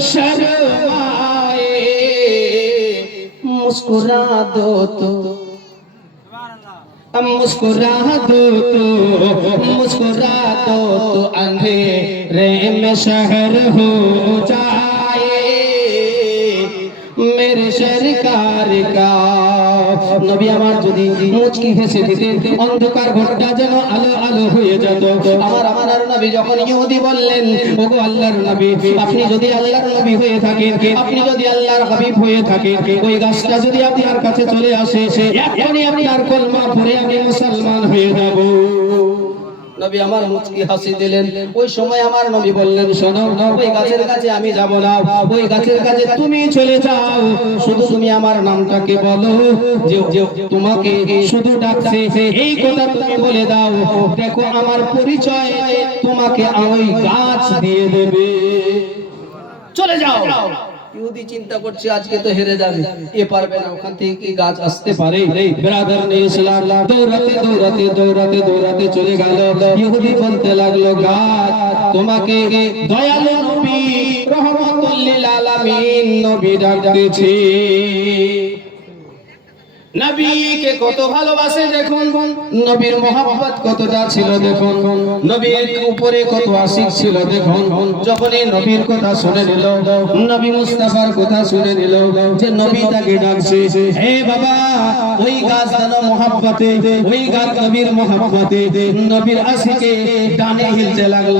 शर्माए मुस्कुरा दो तो अब मुस्कुरा दो तो मुस्कुरा दो तो अंधेरे में शहर हो जाए मेरे सरकार का নবী আমার যদি মুচকি হেসে দিতেন, অন্ধকার ঘরটা যেন আলো আলো হয়ে যেত। আমার আমার নবী যখন ইহুদি বললেন, ওগো আল্লাহর নবী, আপনি যদি আল্লাহর নবী হয়ে থাকেন, আপনি যদি আল্লাহর হাবিব হয়ে থাকেন, ওই গাছটা যদি আপনার কাছে চলে আসে এখনই আপনার কলমা পড়ে আমি মুসলমান হয়ে যাব। নবী আমার মুচকি হাসি দিলেন। ওই সময় আমার নবী বললেন, শোনো, ওই গাছের কাছে আমি যাব না। ওই গাছের কাছে তুমি চলে যাও। শুধু তুমি আমার নামটাকে বলো যে তোমাকে শুধু ডাকছে। এই কথা তুমি বলে দাও। দেখো, আমার পরিচয় তোমাকে ওই গাছ দিয়ে দেবে। চলে যাও। ইহুদি চিন্তা করছে, আজকে তো হেরে যাবে। এ পারবে না, ওখান থেকে গাছ আসতে পারে? ব্রাদার নে ইসলাম দৌড়াতে দৌড়াতে দৌড়াতে দৌড়াতে চলে গেল। ইহুদি বলতে লাগল, গাছ, তোমাকে দয়ালু নবী রহমতুল লিল আলামিন নবী ডাকতেছে। নবীকে কত ভালোবাসে দেখুন, নবীর কতটা ছিল দেখুন উপরে কত ছিল দেখুন নবীর কথা নবী মুস্তাফার কথা শুনে যে বাবা, ওই গাছ নবীর মহাব্বতে, নবীর আশিকে ডানে হিলতে লাগল।